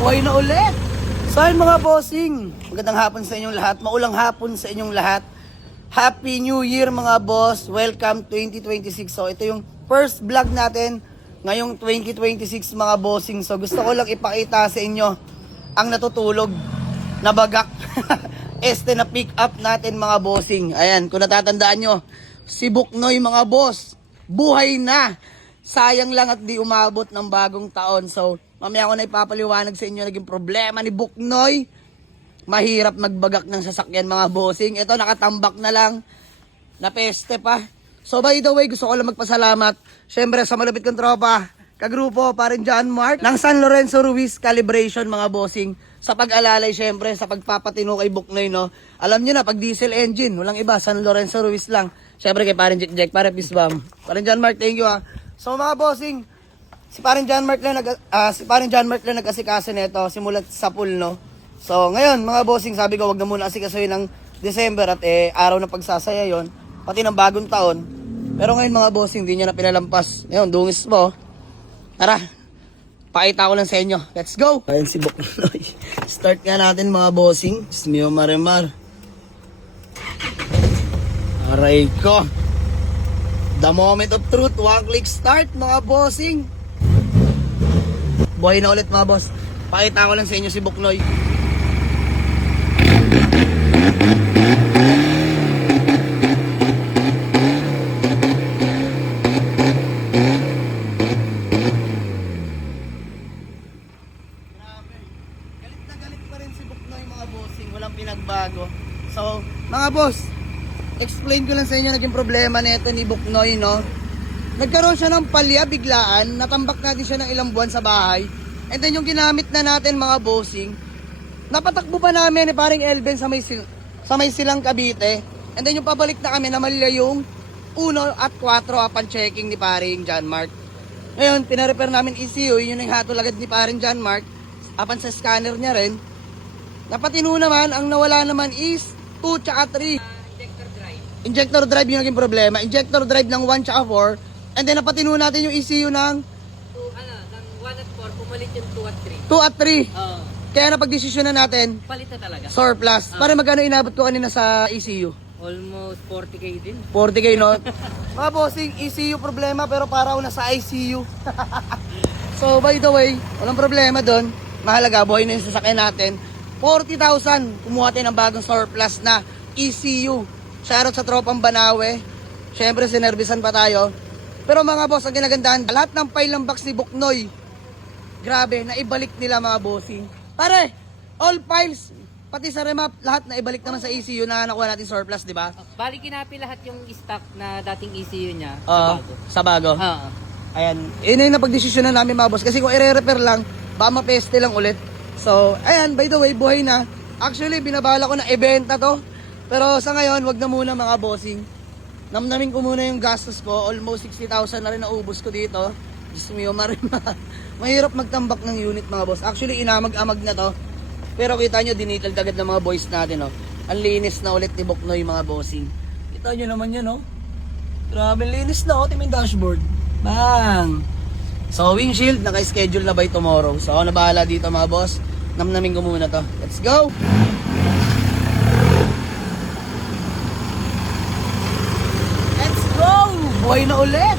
Buhay na ulit! So ayun mga bossing, magandang hapon sa inyong lahat, maulang hapon sa inyong lahat. Happy New Year mga boss, welcome 2026. So ito yung first vlog natin ngayong 2026 mga bossing. So gusto ko lang ipakita sa inyo ang natutulog na bagak. Na pick up natin mga bossing. Ayan, kung natatandaan nyo, si Buknoy mga boss, buhay na. Sayang lang at di umabot ng bagong taon. So, mamaya ko na ipapaliwanag sa inyo naging problema ni Buknoy. Mahirap magbagak ng sasakyan mga bossing. Ito, nakatambak na lang. Napeste pa. So, by the way, gusto ko lang magpasalamat. Siyempre, sa malapit kong tropa, kagrupo, parin John Mark, ng San Lorenzo Ruiz Calibration mga bossing. Sa pag-alalay, siyempre, sa pagpapatino kay Buknoy, no? Alam nyo na, pag diesel engine, walang iba, San Lorenzo Ruiz lang. Siyempre, kay parin Jack, parin Pisbam. Parin John Mark, thank you ha. So mga bossing, si parin John Mark lang nag-asikaso nito simulat sa pool, no. So ngayon mga bossing, sabi ko wag na muna asikasuhin ng December at araw ng pagsasaya yon, pati ng bagong taon. Pero ngayon mga bossing, hindi niya na pinalampas. Ngayon, dungis mo. Tara, pakita ko lang sa inyo. Let's go! Ayun si Buknoy. Start nga natin mga bossing. Smio Marimar. Aray ko. The moment of truth, one click start mga bossing. Buhay na ulit mga boss. Pakita ko lang sa inyo si Buknoy. Grabe. Galit na galit pa rin si Buknoy mga bossing. Walang pinagbago. So, mga boss, explain ko lang sa inyo naging problema nito ni Buknoy, no? Nagkaroon siya ng palya biglaan, natambak natin siya ng ilang buwan sa bahay. And then yung ginamit na natin mga bossing, napatakbo pa namin ni paring Elben sa may silang Cavite. And then yung pabalik na kami, namalya yung 1 at 4 upon checking ni paring John Mark. Ngayon, pinarepair namin ECU, yun yung hatol agad ni paring John Mark. Upon sa scanner niya rin. Napatino naman, ang nawala naman is 2 tsaka 3. Injector drive yung naging problema. Injector drive ng 1 tsaka 4. And then napatino natin yung ECU ng 1 at 4, pumalit yung 2 at 3. 2 at 3. Oo. Kaya napag-desisyon na natin, Palit na talaga. surplus. Para magkano inabot ko kanina sa ECU? Almost 40k din. 40k, no? Mga bossing, ECU problema pero para ako nasa ICU. So by the way, walang problema doon. Mahalaga, buhay na yung sasakyan natin. 40,000, kumuha tayo ng bagong surplus na ECU. Shoutout sa tropang Banawe. Siyempre, sinervisan pa tayo. Pero mga boss, ang ginagandahan, lahat ng file ng box ni Buknoy, grabe, naibalik nila mga bossing. Pare, all files, pati sa remap, lahat naibalik naman sa ECU na nakuha natin surplus, di ba? Bali kinapi lahat yung stock na dating ECU niya sa bago. Sa bago. Oo. Ayan, yun yung napag-desisyon na namin mga boss. Kasi kung i-repair lang, baka mapeste lang ulit. So, ayan, by the way, buhay na. Actually, binabala ko na ibenta to. Pero sa ngayon, wag na muna mga bossing. Namnamin ko muna yung gastos ko. Almost 60,000 na rin naubos ko dito. Diyos mio, mahirap magtambak ng unit mga boss. Actually, inamag-amag na to. Pero kita nyo, dinital agad ng mga boys natin. Oh. Ang linis na ulit ni Buknoy mga bossing. Kita nyo naman yan, oh. Grabe, linis na, oh. Timing dashboard. Bang! So, windshield, naka-schedule na by tomorrow. So, ako na bahala dito mga boss. Namnamin ko muna to. Let's go! Buhay na ulit!